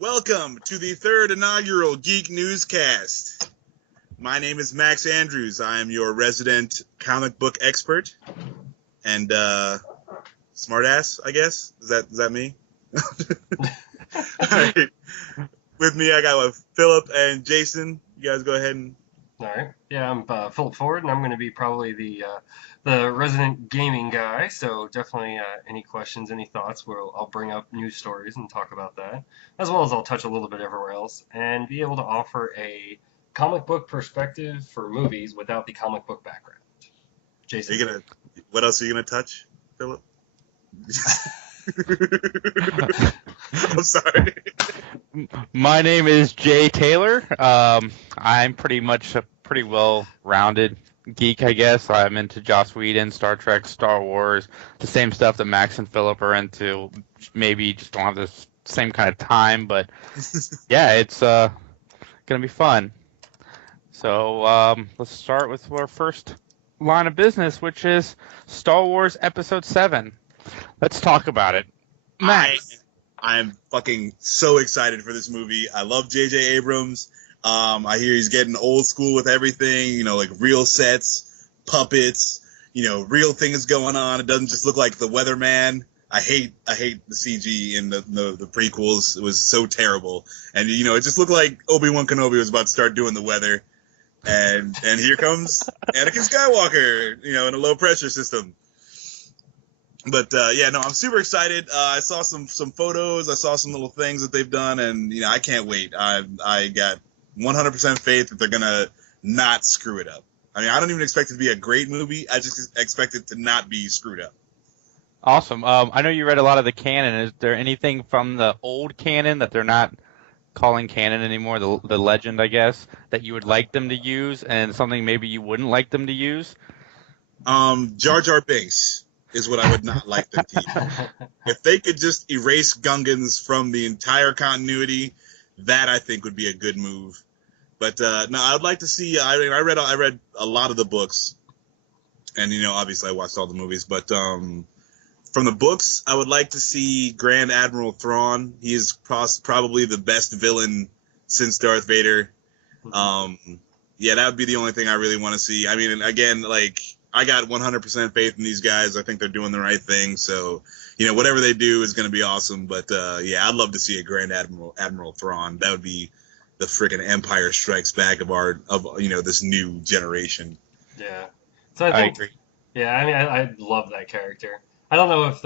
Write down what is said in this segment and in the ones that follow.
Welcome to the third inaugural Geek Newscast. My name is Max Andrews. I am your resident comic book expert and smartass, I guess. Is that me? All right. With me, I got Philip and Jason. You guys go ahead and. All right. Yeah, I'm Philip Ford, and I'm going to be probably the resident gaming guy. So definitely, any questions, any thoughts, I'll bring up news stories and talk about that, as well as I'll touch a little bit everywhere else, and be able to offer a comic book perspective for movies without the comic book background. Jason, what else are you gonna touch, Philip? I'm sorry. My name is Jay Taylor. I'm pretty much a pretty well-rounded geek, I guess. I'm into Joss Whedon, Star Trek, Star Wars, the same stuff that Max and Philip are into. Maybe just don't have the same kind of time, but yeah, it's gonna be fun. So let's start with our first line of business, which is Star Wars Episode 7. Let's talk about it. Max. I'm fucking so excited for this movie. I love J.J. Abrams. I hear he's getting old school with everything, like real sets, puppets, real things going on. It doesn't just look like the Weatherman. I hate the CG in the prequels. It was so terrible. And, it just looked like Obi-Wan Kenobi was about to start doing the weather. And here comes Anakin Skywalker, in a low pressure system. But I'm super excited. I saw some photos. I saw some little things that they've done, and I can't wait. I got 100% faith that they're gonna not screw it up. I mean, I don't even expect it to be a great movie. I just expect it to not be screwed up. Awesome. I know you read a lot of the canon. Is there anything from the old canon that they're not calling canon anymore, the legend, I guess, that you would like them to use, and something maybe you wouldn't like them to use? Jar Jar Binks is what I would not like them to use. If they could just erase Gungans from the entire continuity, that I think would be a good move. But no, I would like to see. I read a lot of the books, and obviously I watched all the movies. But from the books, I would like to see Grand Admiral Thrawn. He is probably the best villain since Darth Vader. That would be the only thing I really want to see. I mean, again, I got 100% faith in these guys. I think they're doing the right thing. So, whatever they do is going to be awesome. But, I'd love to see a Grand Admiral Thrawn. That would be the freaking Empire Strikes Back of this new generation. Yeah. So I agree. Yeah, I mean, I love that character. I don't know if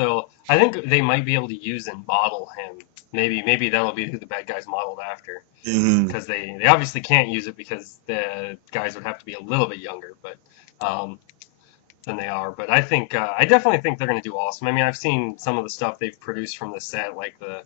I think they might be able to use and model him. Maybe that'll be who the bad guys modeled after. Because they obviously can't use it because the guys would have to be a little bit younger, but than they are. But I definitely think they're going to do awesome. I mean, I've seen some of the stuff they've produced from the set, like the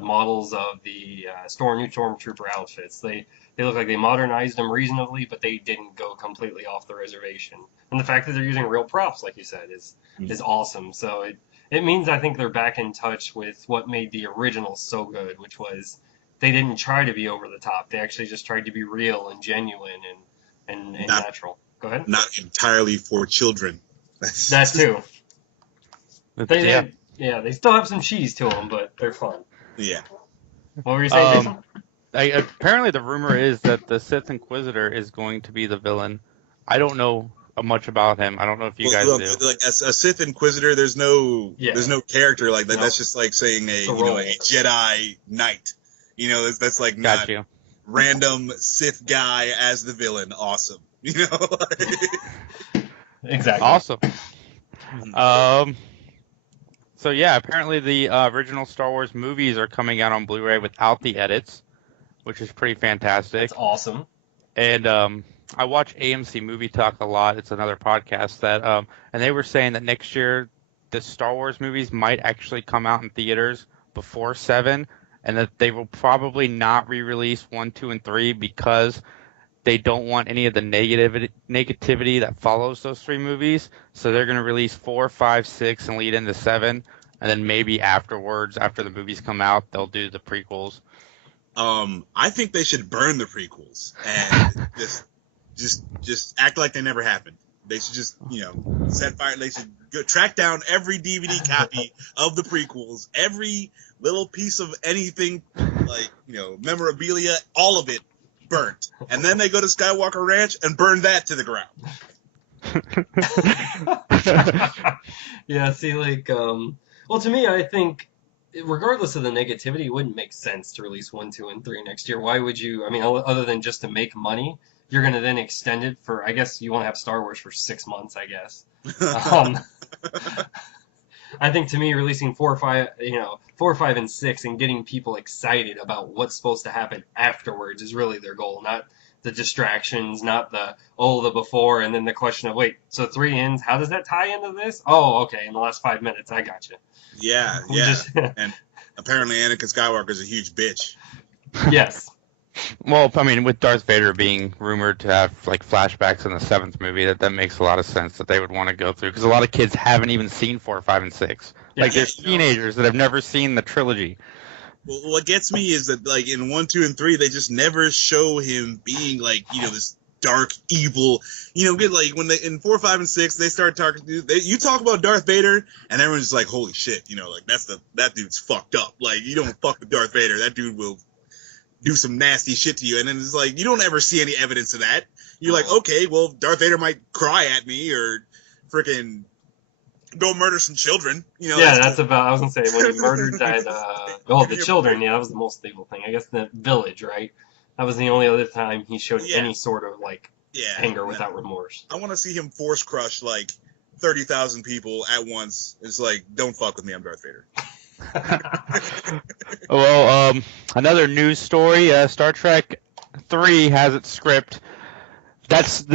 models of the new Stormtrooper outfits. They look like they modernized them reasonably, but they didn't go completely off the reservation. And the fact that they're using real props, like you said, is awesome. So it means I think they're back in touch with what made the original so good, which was they didn't try to be over the top. They actually just tried to be real and genuine and natural. Go ahead. Not entirely for children. That too. They still have some cheese to them, but they're fun. Yeah. What were you saying, Jason? Apparently the rumor is that the Sith Inquisitor is going to be the villain. I don't know much about him. I don't know if you guys do. Like a Sith Inquisitor, there's no character like that. No. That's just like saying a Jedi Knight. That's like not random Sith guy as the villain. Awesome. Exactly. Awesome. So yeah, apparently the original Star Wars movies are coming out on Blu-ray without the edits, which is pretty fantastic. That's awesome. And I watch AMC Movie Talk a lot. It's another podcast that, and they were saying that next year the Star Wars movies might actually come out in theaters before 7, and that they will probably not re-release 1, 2, and 3 because they don't want any of the negativity that follows those 3 movies. So they're going to release 4, 5, 6, and lead into 7. And then maybe afterwards, after the movies come out, they'll do the prequels. I think they should burn the prequels and just act like they never happened. They should just, set fire. They should track down every DVD copy of the prequels, every little piece of anything like, memorabilia, all of it burnt. And then they go to Skywalker Ranch and burn that to the ground. Yeah, see, well, to me, I think, regardless of the negativity, it wouldn't make sense to release 1, 2, and 3 next year. Why would you? I mean, other than just to make money, you're going to then extend it for, I guess you want to have Star Wars for 6 months, I guess. I think, to me, releasing 4, 5, 4, 5, and 6 and getting people excited about what's supposed to happen afterwards is really their goal, not the distractions, not the before, and then the question of, wait, so 3 ends, how does that tie into this? Oh, okay, in the last 5 minutes, I got you. Yeah. And apparently Anakin Skywalker is a huge bitch. Yes. Well, I mean, with Darth Vader being rumored to have flashbacks in the 7th movie, that makes a lot of sense that they would want to go through, because a lot of kids haven't even seen 4, 5, and 6. Yeah, there's teenagers that have never seen the trilogy. Well, what gets me is that, in 1, 2, and 3, they just never show him being, this dark, evil, when in 4, 5, and 6, they start talking, you talk about Darth Vader, and everyone's just like, holy shit, that dude's fucked up. You don't fuck with Darth Vader, that dude will do some nasty shit to you, and then it's you don't ever see any evidence of that. You're like, okay, well, Darth Vader might cry at me, or freaking go murder some children. That's about. I was gonna say when he murdered that. The children. Yeah, that was the most evil thing. I guess the village, right? That was the only other time he showed any sort of anger without remorse. I want to see him force crush 30,000 people at once. It's don't fuck with me. I'm Darth Vader. Well, another news story. Star Trek 3 has its script. This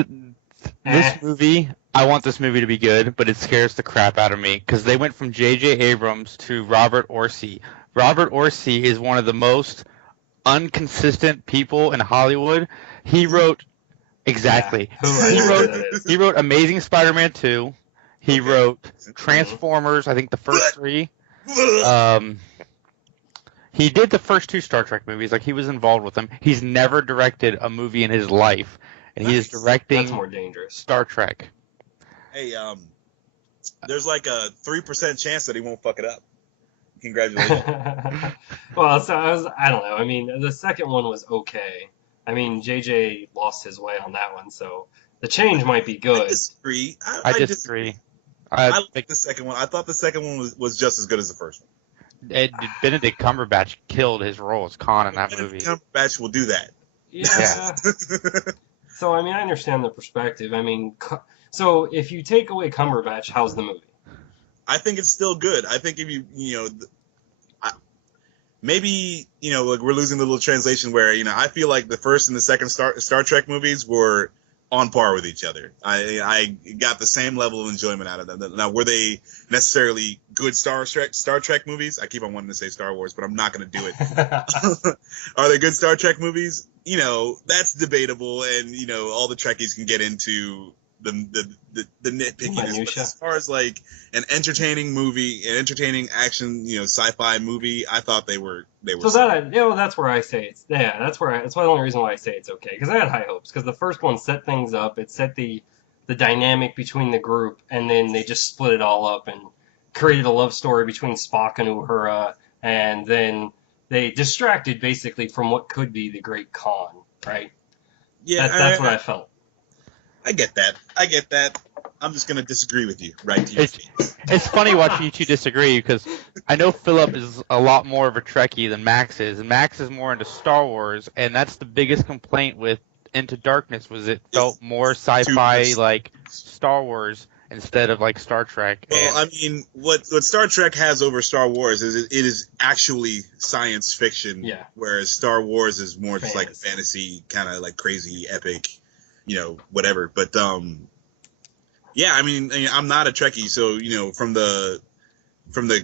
movie. I want this movie to be good, but it scares the crap out of me because they went from J.J. Abrams to Robert Orci. Robert Orci is one of the most inconsistent people in Hollywood. He wrote exactly. Yeah. He wrote Amazing Spider-Man 2. He wrote Transformers. I think the first 3. He did the first 2 Star Trek movies. He was involved with them. He's never directed a movie in his life, and he is directing That's more dangerous. Star Trek. Hey, there's a 3% chance that he won't fuck it up. Congratulations. Well, so I don't know. I mean, the second one was okay. I mean, JJ lost his way on that one, so the change might be good. I disagree. I disagree. I like the second one. I thought the second one was just as good as the first one. Benedict Cumberbatch killed his role as Khan in that movie. Cumberbatch will do that. Yeah. So, I mean, I understand the perspective. I mean, so if you take away Cumberbatch, how's the movie? I think it's still good. I think if maybe, we're losing the little translation where, I feel like the first and the second Star Trek movies were on par with each other. I got the same level of enjoyment out of them. Now, were they necessarily good Star Trek movies? I keep on wanting to say Star Wars, but I'm not going to do it. Are they good Star Trek movies? That's debatable, and, all the Trekkies can get into the nitpickiness. But as far as an entertaining movie, an entertaining action, sci-fi movie, I thought they were. So that's where I say it's that's the only reason why I say it's okay, because I had high hopes, because the first one set things up. It set the dynamic between the group, and then they just split it all up and created a love story between Spock and Uhura, and then they distracted basically from what could be the great Khan, right? Yeah, that's what I felt. I get that. I'm just going to disagree with you right to your face. It's funny watching you two disagree, because I know Philip is a lot more of a Trekkie than Max is, and Max is more into Star Wars, and that's the biggest complaint with Into Darkness, was it felt more sci-fi like Star Wars instead of Star Trek. Well, I mean, what Star Trek has over Star Wars is it is actually science fiction, whereas Star Wars is more just fantasy, kind of crazy, epic, whatever. But yeah, I mean, I'm not a Trekkie, so from the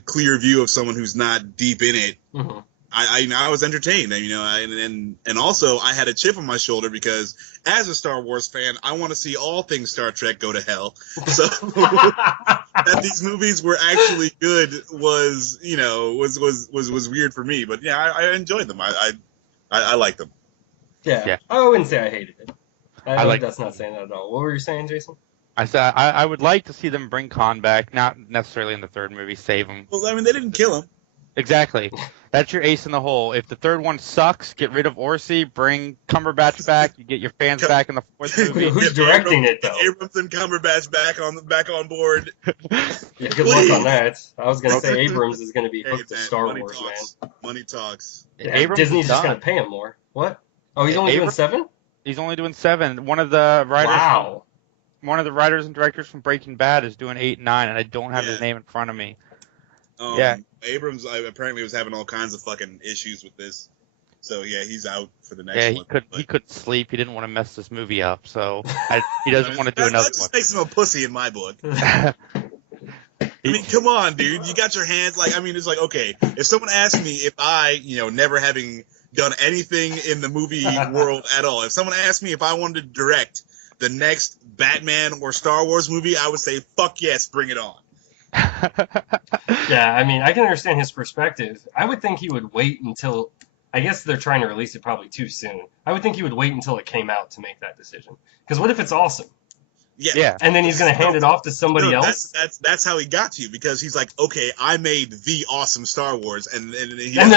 clear view of someone who's not deep in it, I was entertained, and also I had a chip on my shoulder because as a Star Wars fan, I want to see all things Star Trek go to hell. So that these movies were actually good was weird for me, but yeah, I enjoyed them. I liked them. Yeah, I wouldn't say I hated it. That's not saying that at all. What were you saying, Jason? I said I would like to see them bring Khan back, not necessarily in the third movie, save him. Well, I mean, they didn't kill him. Exactly. That's your ace in the hole. If the third one sucks, get rid of Orsi, bring Cumberbatch back, you get your fans back in the fourth movie. Who's directing it, though? Abrams and Cumberbatch back on board. Yeah, good luck on that. I was going to say Abrams is going to be hooked to Star Wars, talks. man. Money talks. Yeah, Disney's just going to pay him more. What? Oh, he's only doing 7? He's only doing 7. One of the writers. Wow. One of the writers and directors from Breaking Bad is doing 8 and 9, and I don't have his name in front of me. Abrams apparently was having all kinds of fucking issues with this. So, yeah, he's out for the next one. Yeah, he couldn't sleep. He didn't want to mess this movie up, so he doesn't want to do another one. That just makes him a pussy in my book. I mean, come on, dude. You got your hands, it's like, okay, if someone asked me if I, never having done anything in the movie world at all, if someone asked me if I wanted to direct the next Batman or Star Wars movie, I would say, fuck yes, bring it on. Yeah, I mean, I can understand his perspective. I would think he would wait until... I guess they're trying to release it probably too soon. I would think he would wait until it came out to make that decision. Because what if it's awesome? Yeah. And then he's going to hand it off to somebody else? That's how he got to you, because he's like, okay, I made the awesome Star Wars, and then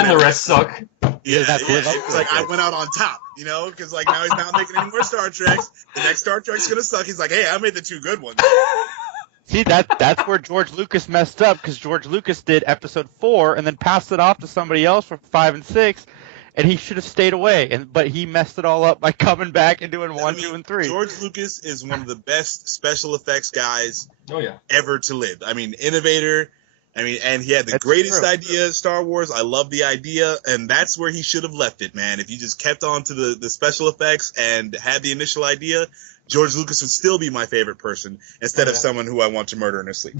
the rest suck. Yeah, it's like I went out on top, because now he's not making any more Star Treks. The next Star Trek's going to suck. He's like, hey, I made the 2 good ones. See, that's where George Lucas messed up, because George Lucas did episode 4 and then passed it off to somebody else for 5 and 6, and he should have stayed away. But he messed it all up by coming back and doing 1, 2, and 3. George Lucas is one of the best special effects guys ever to live. I mean, innovator. I mean, and he had the greatest idea, Star Wars. I love the idea, and that's where he should have left it, man. If he just kept on to the special effects and had the initial idea, George Lucas would still be my favorite person instead of someone who I want to murder in his sleep.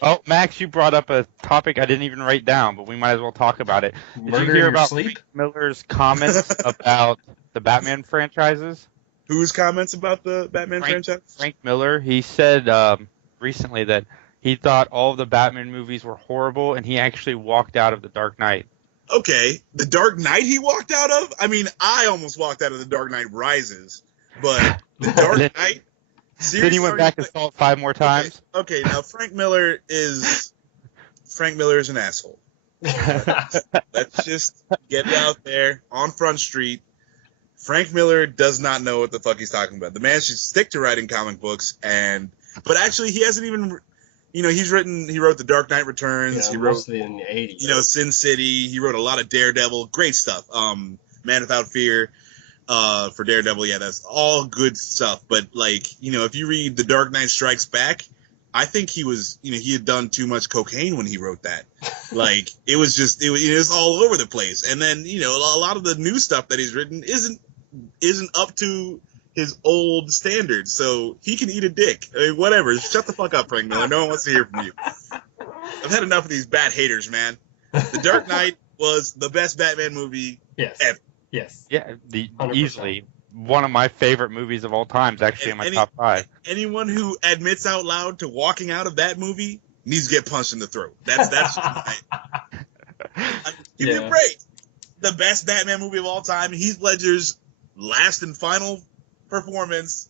Oh, Max, you brought up a topic I didn't even write down, but we might as well talk about it. Did you hear about Frank Miller's comments about the Batman franchises? Whose comments about the Batman franchise? Frank Miller. He said recently that he thought all of the Batman movies were horrible, and he actually walked out of The Dark Knight. Okay, The Dark Knight he walked out of? I mean, I almost walked out of The Dark Knight Rises, but The Dark Knight... Seriously? Then he went back and saw it 5 more times? Okay, now Frank Miller is an asshole. Let's just get it out there on Front Street. Frank Miller does not know what the fuck he's talking about. The man should stick to writing comic books, but actually he hasn't even... he wrote The Dark Knight Returns. Yeah, he wrote, mostly in the 80s. Sin City. He wrote a lot of Daredevil. Great stuff. Man Without Fear. For Daredevil, yeah, that's all good stuff. But if you read The Dark Knight Strikes Back, I think he was, he had done too much cocaine when he wrote that. It was all over the place. And then, a lot of the new stuff that he's written isn't up to his old standards. So he can eat a dick. I mean, whatever. Shut the fuck up, Frank Miller. No one wants to hear from you. I've had enough of these bat haters, man. The Dark Knight was the best Batman movie ever. Yes. Yeah, easily one of my favorite movies of all time. Is actually in my top 5. Anyone who admits out loud to walking out of that movie needs to get punched in the throat. That's give me a break. The best Batman movie of all time. Heath Ledger's last and final performance.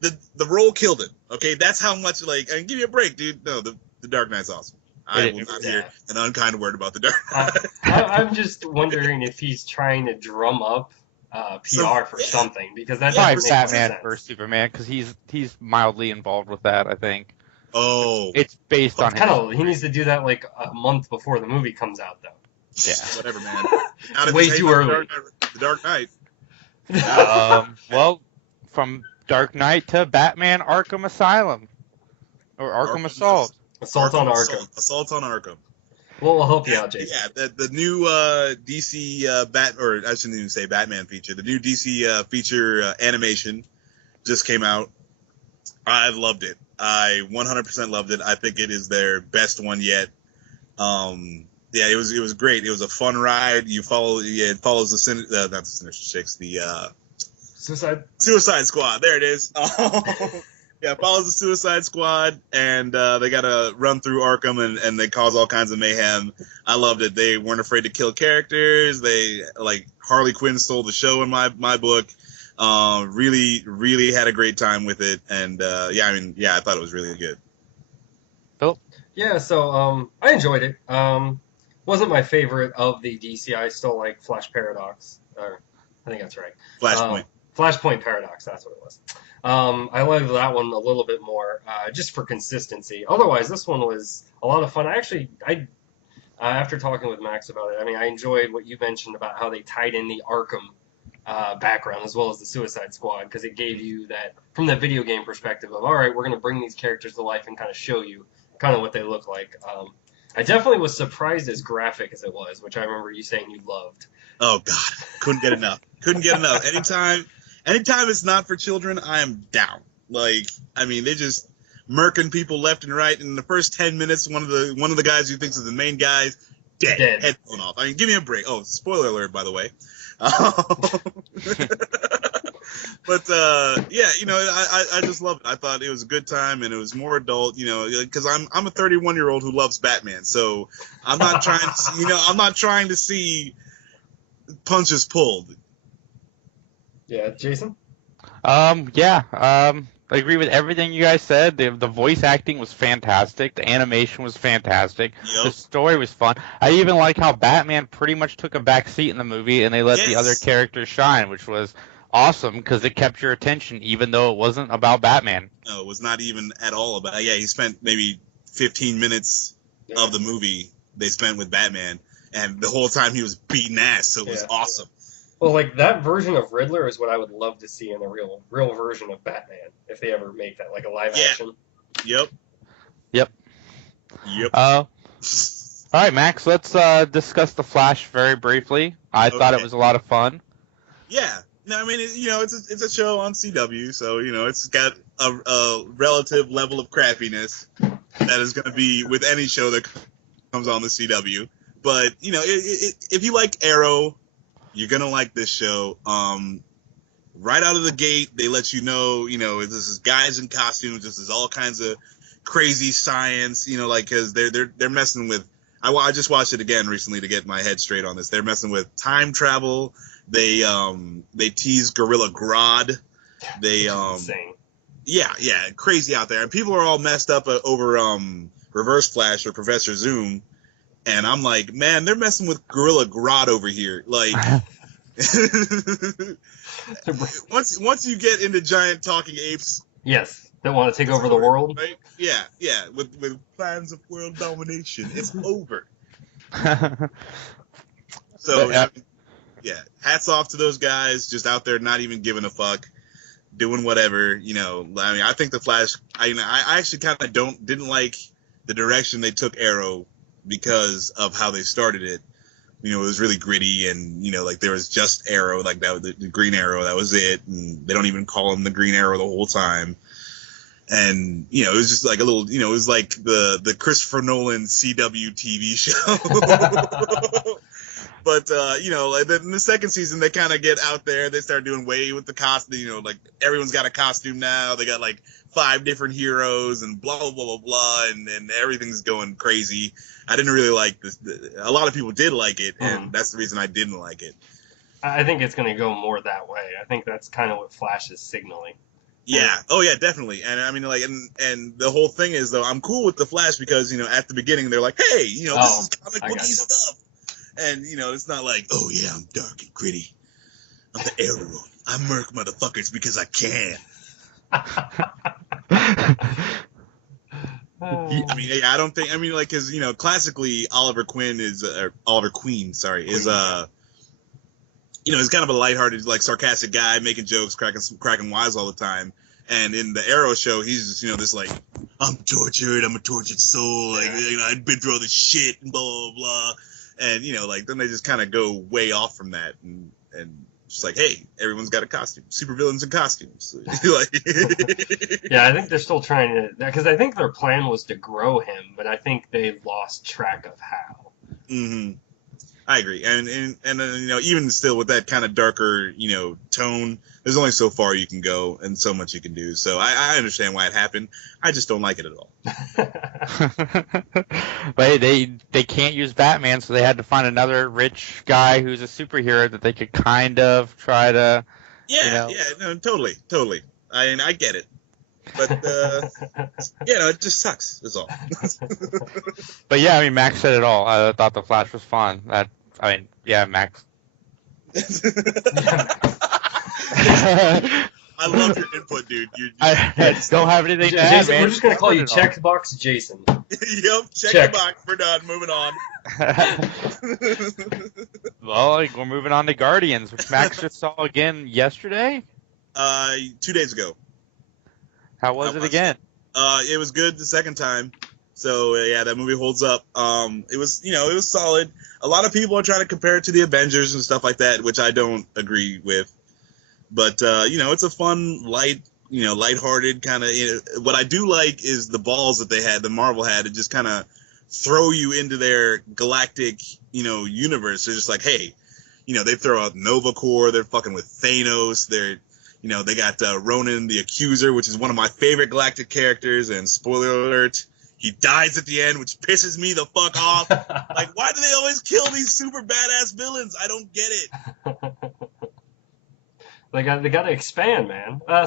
The role killed it. Okay, that's how much. And give me a break, dude. No, the Dark Knight's awesome. I will not hear an unkind word about the Dark Knight. I'm just wondering if he's trying to drum up PR for something, because that's probably Batman versus Superman, because he's mildly involved with that. I think. Oh, it's based on him. He needs to do that a month before the movie comes out, though. Yeah, whatever, man. Way too early. The Dark Knight. Well, from Dark Knight to Batman Arkham Asylum or Arkham Assault. Assault on Arkham. Well, we'll help you out, Jason. Yeah, the new DC or I shouldn't even say Batman feature. The new DC feature animation just came out. I loved it. I 100% loved it. I think it is their best one yet. It was great. It was a fun ride. It follows the Sinister Six, the Suicide Squad. There it is. Yeah, it follows the Suicide Squad, and they got to run through Arkham, and they cause all kinds of mayhem. I loved it. They weren't afraid to kill characters. They Harley Quinn stole the show in my book. Really, really had a great time with it, and I thought it was really good. Phil? Yeah, so I enjoyed it. wasn't my favorite of the DC. I still like Flash Paradox, or I think that's right. Flashpoint. Flashpoint Paradox, that's what it was. I liked that one a little bit more, just for consistency. Otherwise, this one was a lot of fun. After talking with Max about it, I mean, I enjoyed what you mentioned about how they tied in the Arkham background as well as the Suicide Squad, because it gave you that, from the video game perspective of, all right, we're going to bring these characters to life and kind of show you kind of what they look like. I definitely was surprised as graphic as it was, which I remember you saying you loved. Oh God, couldn't get enough. Anytime it's not for children, I am down. Like, I mean, they just murking people left and right. In the first 10 minutes, one of the guys who thinks is the main guy, dead. Head blown off. I mean, give me a break. Oh, spoiler alert, by the way. But yeah, you know, I just love it. I thought it was a good time, and it was more adult, you know, because I'm a 31-year-old who loves Batman, so I'm not trying to see punches pulled. Yeah, Jason? I agree with everything you guys said. The voice acting was fantastic. The animation was fantastic. Yep. The story was fun. I even like how Batman pretty much took a back seat in the movie, and they let the other characters shine, which was awesome because it kept your attention, even though it wasn't about Batman. No, it was not even at all about. Yeah, he spent maybe 15 minutes of the movie they spent with Batman, and the whole time he was beating ass, so it was awesome. Well, like, that version of Riddler is what I would love to see in a real version of Batman, if they ever make that, like a live action. Yep. All right, Max, let's discuss The Flash very briefly. I thought it was a lot of fun. Yeah. No, I mean, it's a show on CW, so, you know, it's got a relative level of crappiness that is going to be with any show that comes on the CW. But, you know, if you like Arrow, you're going to like this show. Right out of the gate, they let you know, this is guys in costumes, this is all kinds of crazy science, you know, like, because they're messing with, I just watched it again recently to get my head straight on this. They're messing with time travel. They tease Gorilla Grodd. They insane. Yeah, crazy out there. And people are all messed up over Reverse Flash or Professor Zoom. And I'm like, man, they're messing with Gorilla Grodd over here. Like, once you get into giant talking apes, yes, that want to take over the world. Right? Yeah, with plans of world domination, it's over. So, yeah, hats off to those guys, just out there not even giving a fuck, doing whatever. You know, I mean, I think the Flash. I actually kind of didn't like the direction they took Arrow, because of how they started it. You know, it was really gritty, and, you know, like, there was just Arrow, like, that, the Green Arrow, that was it, and they don't even call him the Green Arrow the whole time. And, you know, it was just like a little, you know, it was like the Christopher Nolan CW TV show. But, you know, like, in the second season, they kind of get out there, they start doing way with the costume, you know, like, everyone's got a costume now, they got, like, 5 different heroes, and blah, blah, blah, blah, blah, and everything's going crazy. I didn't really like this. A lot of people did like it, and that's the reason I didn't like it. I think it's going to go more that way. I think that's kind of what Flash is signaling. Yeah. Oh, yeah, definitely. And I mean, like, and the whole thing is, though, I'm cool with the Flash because, you know, at the beginning, they're like, hey, you know, this is comic booky stuff. And, you know, it's not like, oh, yeah, I'm dark and gritty. I'm the Arrow. I murk motherfuckers because I can. I mean, I don't think, like, because, you know, classically, Oliver Queen, is, you know, he's kind of a lighthearted, like, sarcastic guy, making jokes, cracking wise all the time. And in the Arrow show, he's just, you know, this, like, I'm tortured, I'm a tortured soul, like, you know, I've been through all this shit, and blah, blah, blah. And, you know, like, then they just kind of go way off from that, and just like, hey, everyone's got a costume. Supervillains in costumes. Yeah, I think they're still trying to, because I think their plan was to grow him, but I think they lost track of how. Mm-hmm. I agree, and you know, even still with that kind of darker, you know, tone, there's only so far you can go and so much you can do. So I understand why it happened. I just don't like it at all. But they can't use Batman, so they had to find another rich guy who's a superhero that they could kind of try to. Yeah, no, totally. I get it. But it just sucks. That's all. But yeah, I mean, Max said it all. I thought the Flash was fun. Max. I love your input, dude. I don't have anything to add, Jason, man. we're just gonna call you Checkbox Jason. Yep, check the box. We're done. Moving on. Well, we're moving on to Guardians, which Max just saw again yesterday. 2 days ago. How was it again? It was good the second time. So that movie holds up. It was solid. A lot of people are trying to compare it to the Avengers and stuff like that, which I don't agree with. But it's a fun, lighthearted kind of. What I do like is the balls that they had, the Marvel had, to just kind of throw you into their galactic, universe. They're just like, hey, they throw out Nova Corps. They're fucking with Thanos. They got Ronan the Accuser, which is one of my favorite galactic characters. And spoiler alert, he dies at the end, which pisses me the fuck off. Like, why do they always kill these super badass villains? I don't get it. They got to expand, man. I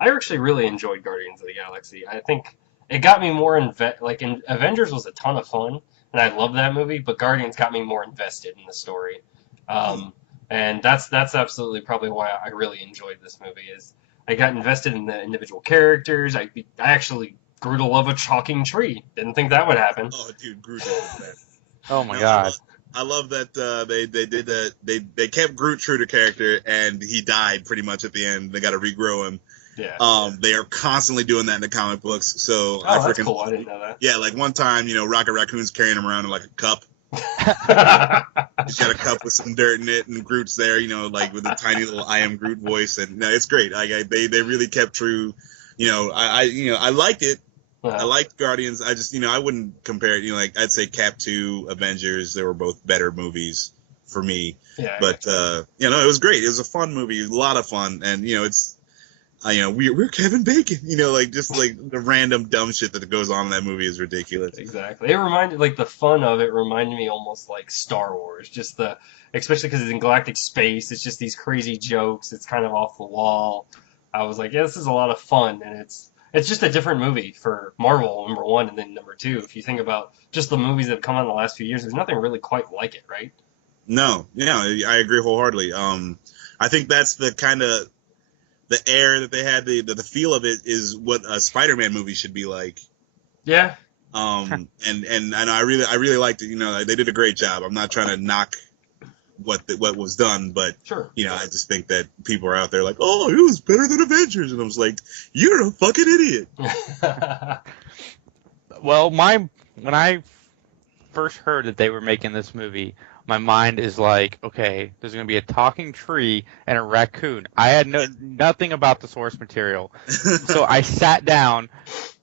actually really enjoyed Guardians of the Galaxy. I think it got me more Avengers was a ton of fun, and I love that movie. But Guardians got me more invested in the story, and that's absolutely probably why I really enjoyed this movie. Is I got invested in the individual characters. I actually grew to love a talking tree. Didn't think that would happen. Oh, dude, Groot was man. Oh my god. I love that they did that. They kept Groot true to character, and he died pretty much at the end. They got to regrow him. Yeah. They are constantly doing that in the comic books. So that's cool. I didn't know that. Yeah, like one time, Rocket Raccoon's carrying him around in like a cup. He's got a cup with some dirt in it, and Groot's there, like with a tiny little "I am Groot" voice, and no, it's great. They really kept true. I liked it. I liked Guardians. I just, I wouldn't compare it. I'd say Cap 2, Avengers, they were both better movies for me. Yeah. But, it was great. It was a fun movie, a lot of fun. And, it's, we're Kevin Bacon, just the random dumb shit that goes on in that movie is ridiculous. Exactly. It reminded, the fun of it reminded me almost like Star Wars. Especially because it's in galactic space. It's just these crazy jokes. It's kind of off the wall. I was like, yeah, this is a lot of fun. And it's just a different movie for Marvel, number one, and then number two. If you think about just the movies that have come out in the last few years, there's nothing really quite like it, right? No, I agree wholeheartedly. I think that's the kind of the air that they had, the feel of it is what a Spider-Man movie should be like. Yeah. And I really liked it. They did a great job. I'm not trying to knock what was done, but sure. I just think that people are out there like, oh, it was better than Avengers, and I was like, you're a fucking idiot. Well, when I first heard that they were making this movie, my mind is like, okay, there's going to be a talking tree and a raccoon. I had nothing about the source material, so I sat down.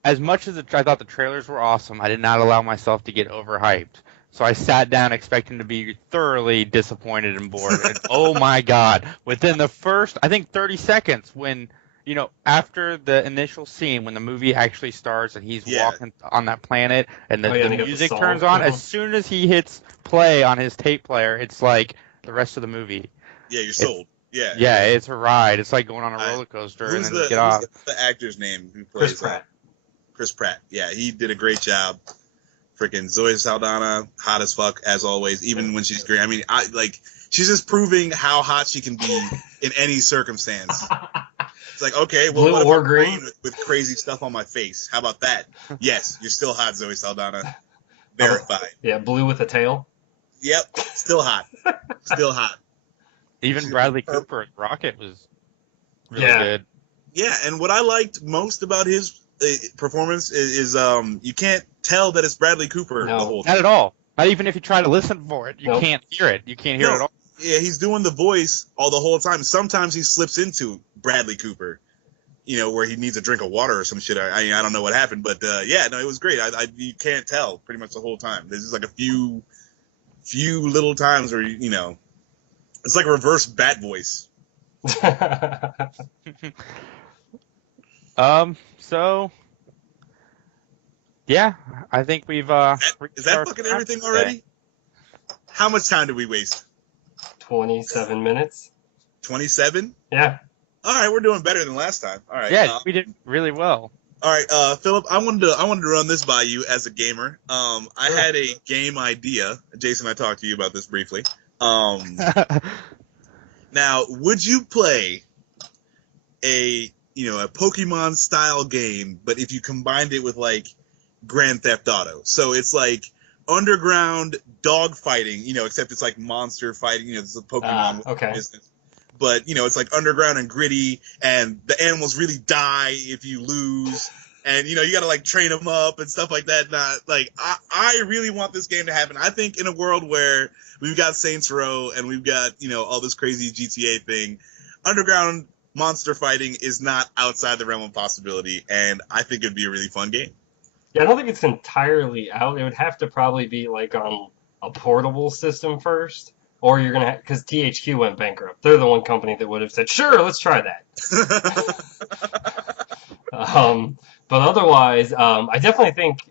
As much as I thought the trailers were awesome, I did not allow myself to get overhyped. So I sat down expecting to be thoroughly disappointed and bored. And oh my god, within the first, I think 30 seconds when, after the initial scene, when the movie actually starts and he's walking on that planet and the music turns on, as soon as he hits play on his tape player, it's like the rest of the movie. Yeah, you're sold. Yeah, it's a ride. It's like going on a roller coaster and then you get off. Who's the actor's name who plays Chris Pratt. Chris Pratt. Yeah, he did a great job. Freaking Zoe Saldana, hot as fuck as always. Even when she's great, I mean, she's just proving how hot she can be in any circumstance. It's like, okay, well, blue or green with crazy stuff on my face. How about that? Yes, you're still hot, Zoe Saldana. Verified. Yeah, blue with a tail. Yep, still hot. Still hot. Even Bradley Cooper at Rocket was really good. Yeah, and what I liked most about his performance is you can't tell that it's Bradley Cooper the whole time. Not at all. Not even if you try to listen for it. You can't hear it. You can't hear it at all. Yeah, he's doing the voice all the whole time. Sometimes he slips into Bradley Cooper, where he needs a drink of water or some shit. I don't know what happened, but it was great. You can't tell pretty much the whole time. There's just like a few little times where it's like a reverse Bat voice. So yeah, I think we've is that fucking everything already? How much time did we waste? 27 minutes. 27? Yeah. All right, we're doing better than last time. All right. Yeah, we did really well. All right, Philip, I wanted to run this by you as a gamer. I had a game idea. Jason, I talked to you about this briefly. Now, would you play a Pokemon style game, but if you combined it with like Grand Theft Auto? So it's like underground dog fighting, except it's like monster fighting. It's a Pokemon business. But it's like underground and gritty, and the animals really die if you lose, and you gotta like train them up and stuff like that. I really want this game to happen. I think in a world where we've got Saints Row and we've got all this crazy GTA thing, underground monster fighting is not outside the realm of possibility, and I think it'd be a really fun game. Yeah, I don't think it's entirely out. It would have to probably be like on a portable system first. Or you're going to because THQ went bankrupt. They're the one company that would have said, sure, let's try that. But otherwise, I definitely think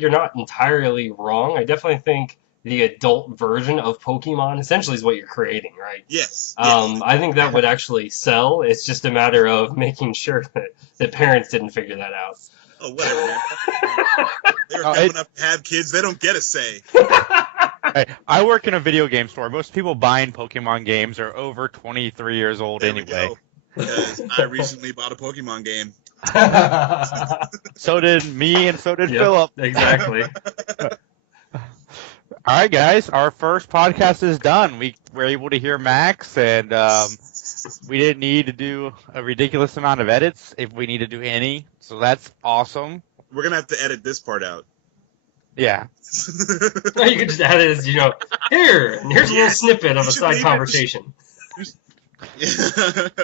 you're not entirely wrong. I definitely think the adult version of Pokemon essentially is what you're creating, right? Yes. I think that would actually sell. It's just a matter of making sure that parents didn't figure that out. Oh, whatever, man. They're dumb enough to have kids. They don't get a say. Hey, I work in a video game store. Most people buying Pokemon games are over 23 years old anyway. Because I recently bought a Pokemon game. So did me, and so did Philip. Exactly. All right, guys. Our first podcast is done. We were able to hear Max, and we didn't need to do a ridiculous amount of edits if we need to do any. So that's awesome. We're going to have to edit this part out. Yeah. You can just add it as, here's a little snippet of a side conversation.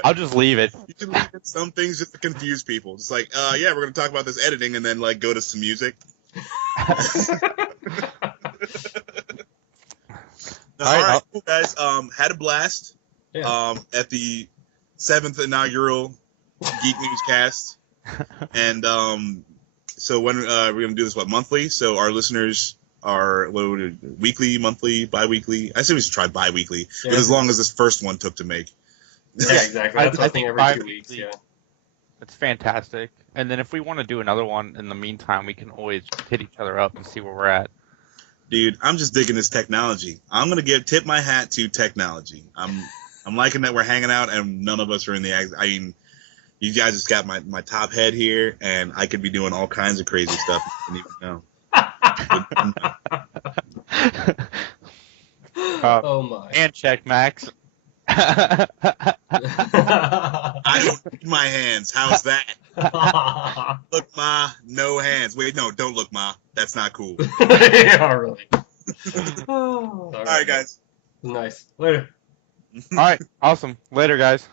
I'll just leave it. You can leave it some things just to confuse people. Just like, we're going to talk about this editing and then, like, go to some music. All right, cool, guys. Had a blast at the 7th inaugural Geek Newscast. And, so when we're going to do this, monthly? So our listeners are weekly, monthly, bi-weekly? I say we should try bi-weekly, but as long as this first one took to make. Yeah, exactly. That's I think every 2 weeks, yeah. It's fantastic. And then if we want to do another one in the meantime, we can always hit each other up and see where we're at. Dude, I'm just digging this technology. I'm going to tip my hat to technology. I'm liking that we're hanging out and none of us are in the... I mean... You guys just got my top head here, and I could be doing all kinds of crazy stuff. You didn't even know. Oh my! Hand check, Max. I don't need my hands. How's that? Look, Ma, no hands. Wait, no, don't look, Ma. That's not cool. Yeah, really. All right, guys. Nice. Later. All right, awesome. Later, guys.